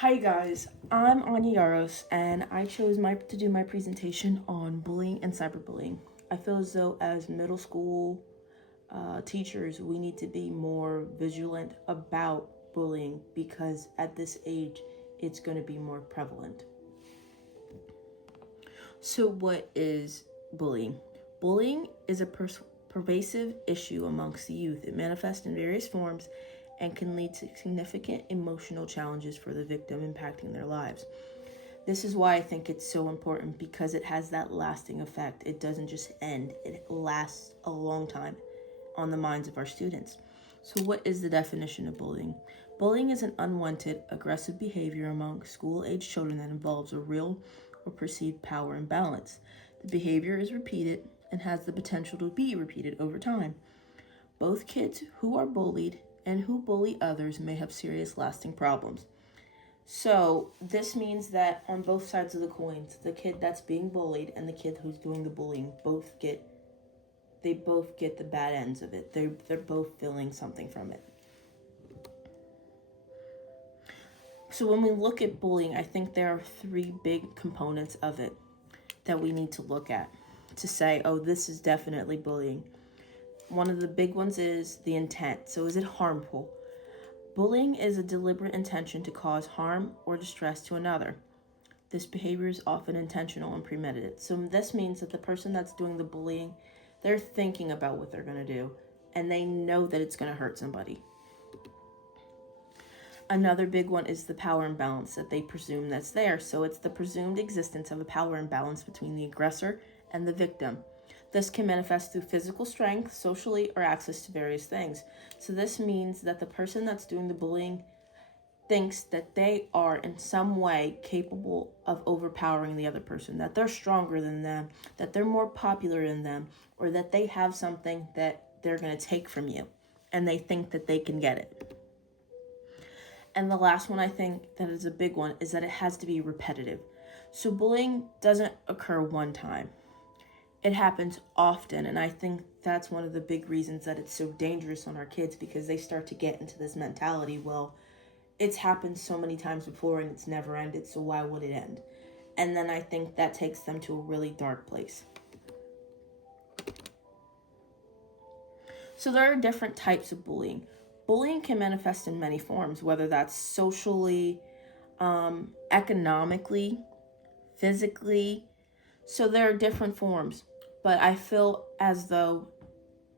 Hi guys, I'm Anya Yaros, and I chose to do my presentation on bullying and cyberbullying. I feel as though as middle school teachers, we need to be more vigilant about bullying because at this age, it's going to be more prevalent. So, what is bullying? Bullying is a pervasive issue amongst the youth. It manifests in various forms and can lead to significant emotional challenges for the victim, impacting their lives. This is why I think it's so important because it has that lasting effect. It doesn't just end, it lasts a long time on the minds of our students. So, what is the definition of bullying? Bullying is an unwanted, aggressive behavior among school-age children that involves a real or perceived power imbalance. The behavior is repeated and has the potential to be repeated over time. Both kids who are bullied and who bully others may have serious lasting problems. So this means that on both sides of the coins, the kid that's being bullied and the kid who's doing the bullying both get the bad ends of it. They're both feeling something from it. So when we look at bullying, I think there are three big components of it that we need to look at to say, oh, this is definitely bullying. One of the big ones is the intent. So is it harmful? Bullying is a deliberate intention to cause harm or distress to another. This behavior is often intentional and premeditated. So this means that the person that's doing the bullying, they're thinking about what they're going to do, and they know that it's going to hurt somebody. Another big one is the power imbalance that they presume that's there. So it's the presumed existence of a power imbalance between the aggressor and the victim. This can manifest through physical strength, socially, or access to various things. So this means that the person that's doing the bullying thinks that they are in some way capable of overpowering the other person, that they're stronger than them, that they're more popular than them, or that they have something that they're going to take from you, and they think that they can get it. And the last one I think that is a big one is that it has to be repetitive. So bullying doesn't occur one time. It happens often, and I think that's one of the big reasons that it's so dangerous on our kids, because they start to get into this mentality, well, it's happened so many times before and it's never ended, so why would it end? And then I think that takes them to a really dark place. So there are different types of bullying. Bullying can manifest in many forms, whether that's socially, economically, physically. So there are different forms. But I feel as though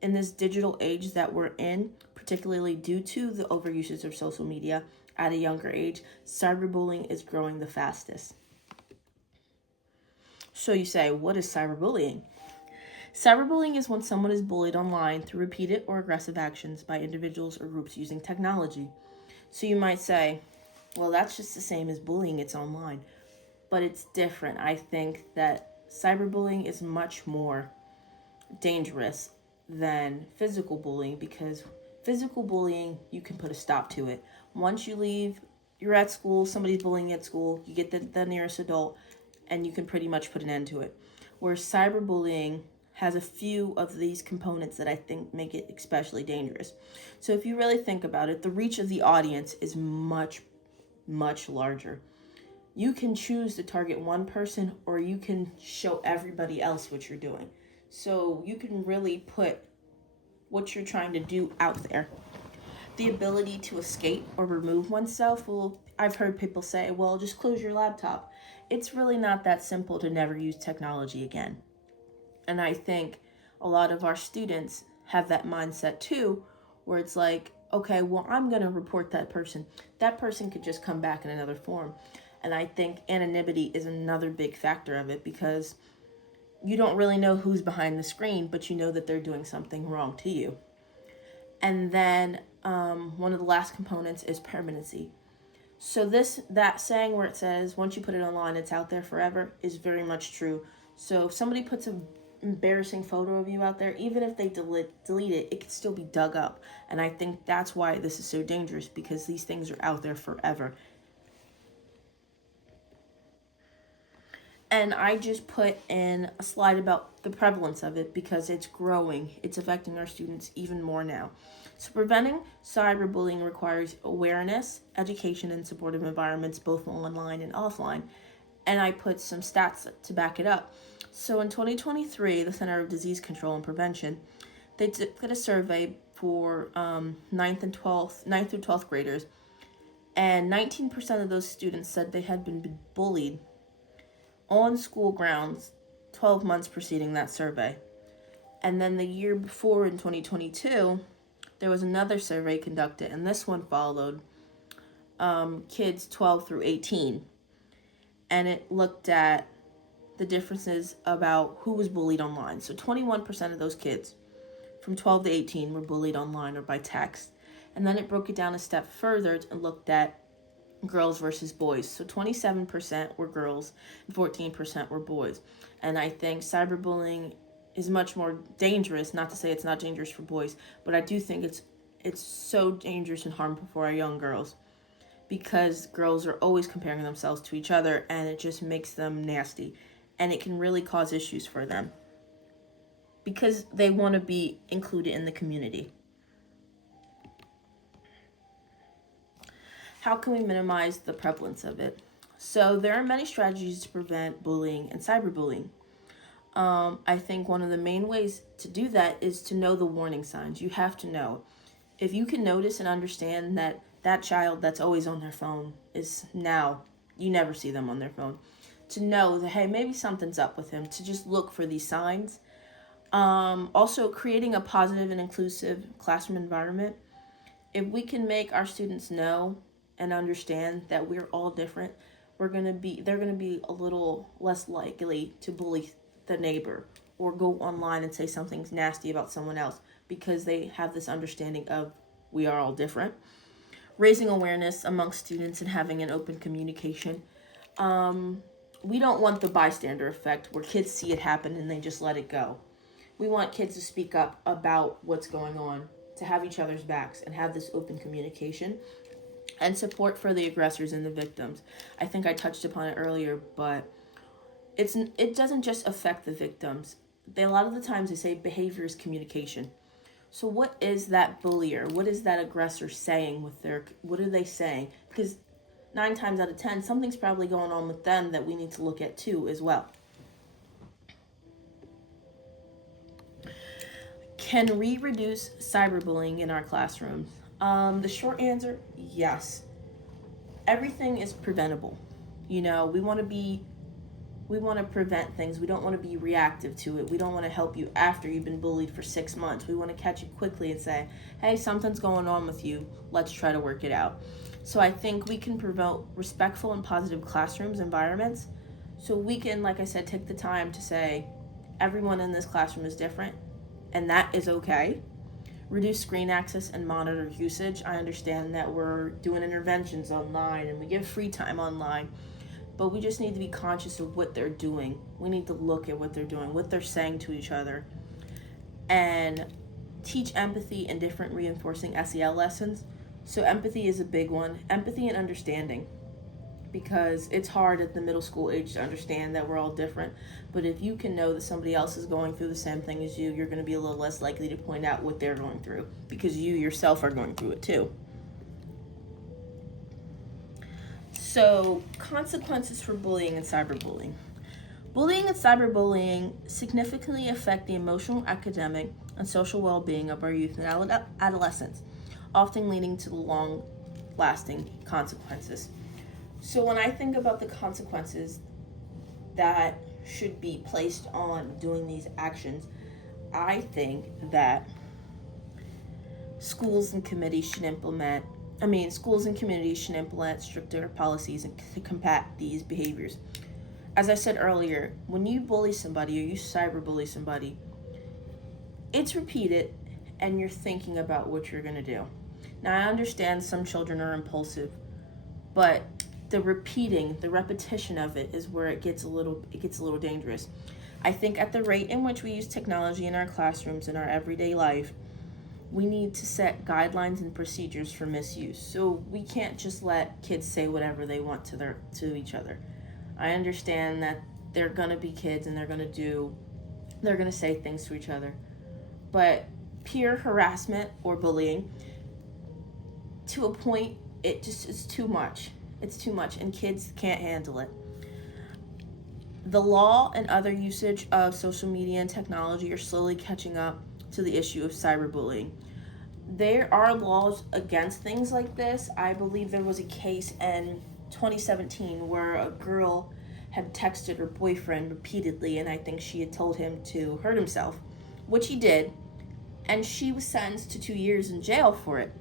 in this digital age that we're in, particularly due to the overusage of social media at a younger age, cyberbullying is growing the fastest. So you say, what is cyberbullying? Cyberbullying is when someone is bullied online through repeated or aggressive actions by individuals or groups using technology. So you might say, well, that's just the same as bullying, it's online. But it's different. I think that cyberbullying is much more dangerous than physical bullying, because physical bullying, you can put a stop to it. Once you leave, you're at school, somebody's bullying you at school, you get the nearest adult, and you can pretty much put an end to it. Whereas cyberbullying has a few of these components that I think make it especially dangerous. So if you really think about it, the reach of the audience is much, much larger. You can choose to target one person, or you can show everybody else what you're doing. So you can really put what you're trying to do out there. The ability to escape or remove oneself, well, I've heard people say, well, just close your laptop. It's really not that simple to never use technology again. And I think a lot of our students have that mindset too, where it's like, okay, well, I'm going to report that person. That person could just come back in another form. And I think anonymity is another big factor of it, because you don't really know who's behind the screen, but you know that they're doing something wrong to you. And then one of the last components is permanency. So that saying where it says, once you put it online, it's out there forever, is very much true. So if somebody puts an embarrassing photo of you out there, even if they delete it, it can still be dug up. And I think that's why this is so dangerous, because these things are out there forever. And I just put in a slide about the prevalence of it because it's growing. It's affecting our students even more now. So preventing cyberbullying requires awareness, education, and supportive environments, both online and offline. And I put some stats to back it up. So in 2023, the Center of Disease Control and Prevention, they did a survey for 9th through 12th graders, and 19% of those students said they had been bullied on school grounds 12 months preceding that survey. And then the year before, in 2022, there was another survey conducted, and this one followed kids 12 through 18. And it looked at the differences about who was bullied online. So 21% of those kids from 12 to 18 were bullied online or by text. And then it broke it down a step further and looked at girls versus boys. So 27% were girls and 14% were boys. And I think cyberbullying is much more dangerous, not to say it's not dangerous for boys, but I do think it's so dangerous and harmful for our young girls, because girls are always comparing themselves to each other, and it just makes them nasty, and it can really cause issues for them because they want to be included in the community. How can we minimize the prevalence of it? So there are many strategies to prevent bullying and cyberbullying. I think one of the main ways to do that is to know the warning signs. You have to know. If you can notice and understand that child that's always on their phone is now, you never see them on their phone, to know that, hey, maybe something's up with him, to just look for these signs. Also, creating a positive and inclusive classroom environment. If we can make our students know and understand that we're all different, they're going to be a little less likely to bully the neighbor or go online and say something nasty about someone else, because they have this understanding of we are all different. Raising awareness amongst students and having an open communication. We don't want the bystander effect where kids see it happen and they just let it go. We want kids to speak up about what's going on, to have each other's backs and have this open communication and support for the aggressors and the victims. I think I touched upon it earlier, but it doesn't just affect the victims. A lot of the times they say behavior is communication. So what is that bullier? What is that aggressor saying what are they saying? Because 9 times out of 10, something's probably going on with them that we need to look at too as well. Can we reduce cyberbullying in our classrooms? The short answer, yes. Everything is preventable. We want to prevent things. We don't want to be reactive to it. We don't want to help you after you've been bullied for 6 months. We want to catch you quickly and say, hey, something's going on with you. Let's try to work it out. So I think we can promote respectful and positive classrooms environments. So we can, like I said, take the time to say, everyone in this classroom is different, and that is okay. Reduce screen access and monitor usage. I understand that we're doing interventions online and we give free time online, but we just need to be conscious of what they're doing. We need to look at what they're doing, what they're saying to each other, and teach empathy and different reinforcing SEL lessons. So empathy is a big one. Empathy and understanding, because it's hard at the middle school age to understand that we're all different. But if you can know that somebody else is going through the same thing as you, you're going to be a little less likely to point out what they're going through, because you yourself are going through it too. So, consequences for bullying and cyberbullying. Bullying and cyberbullying significantly affect the emotional, academic, and social well-being of our youth and adolescents, often leading to long-lasting consequences. So when I think about the consequences that should be placed on doing these actions, I think that schools and communities should implement stricter policies to combat these behaviors. As I said earlier, when you bully somebody or you cyberbully somebody, it's repeated and you're thinking about what you're going to do. Now, I understand some children are impulsive, but the repetition of it is where it gets a little dangerous. I think at the rate in which we use technology in our classrooms in our everyday life, we need to set guidelines and procedures for misuse. So we can't just let kids say whatever they want to each other. I understand that they're gonna be kids and they're gonna say things to each other, but peer harassment or bullying to a point. It just is too much. It's too much, and kids can't handle it. The law and other usage of social media and technology are slowly catching up to the issue of cyberbullying. There are laws against things like this. I believe there was a case in 2017 where a girl had texted her boyfriend repeatedly, and I think she had told him to hurt himself, which he did, and she was sentenced to 2 years in jail for it.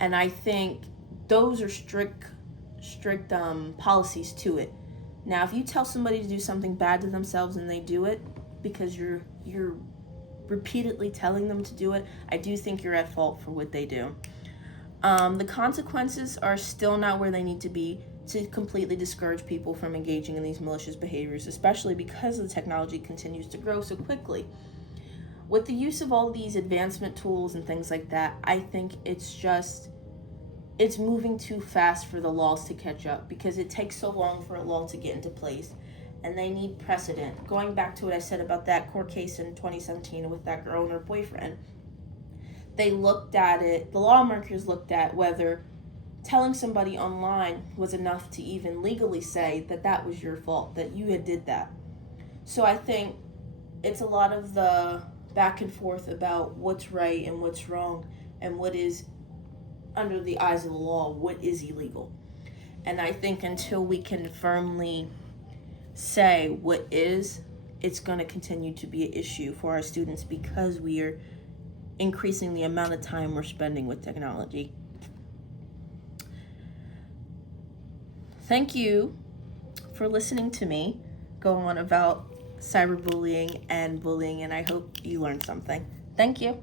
And I think those are strict policies to it. Now, if you tell somebody to do something bad to themselves and they do it because you're repeatedly telling them to do it, I do think you're at fault for what they do. The consequences are still not where they need to be to completely discourage people from engaging in these malicious behaviors, especially because the technology continues to grow so quickly. With the use of all these advancement tools and things like that, I think it's moving too fast for the laws to catch up, because it takes so long for a law to get into place, and they need precedent. Going back to what I said about that court case in 2017 with that girl and her boyfriend, they looked at it, the lawmakers looked at whether telling somebody online was enough to even legally say that that was your fault, that you had did that. So I think it's a lot of the back and forth about what's right and what's wrong, and what is, under the eyes of the law, what is illegal. And I think until we can firmly say what is, it's going to continue to be an issue for our students, because we are increasing the amount of time we're spending with technology. Thank you for listening to me go on about cyberbullying and bullying, and I hope you learned something. Thank you.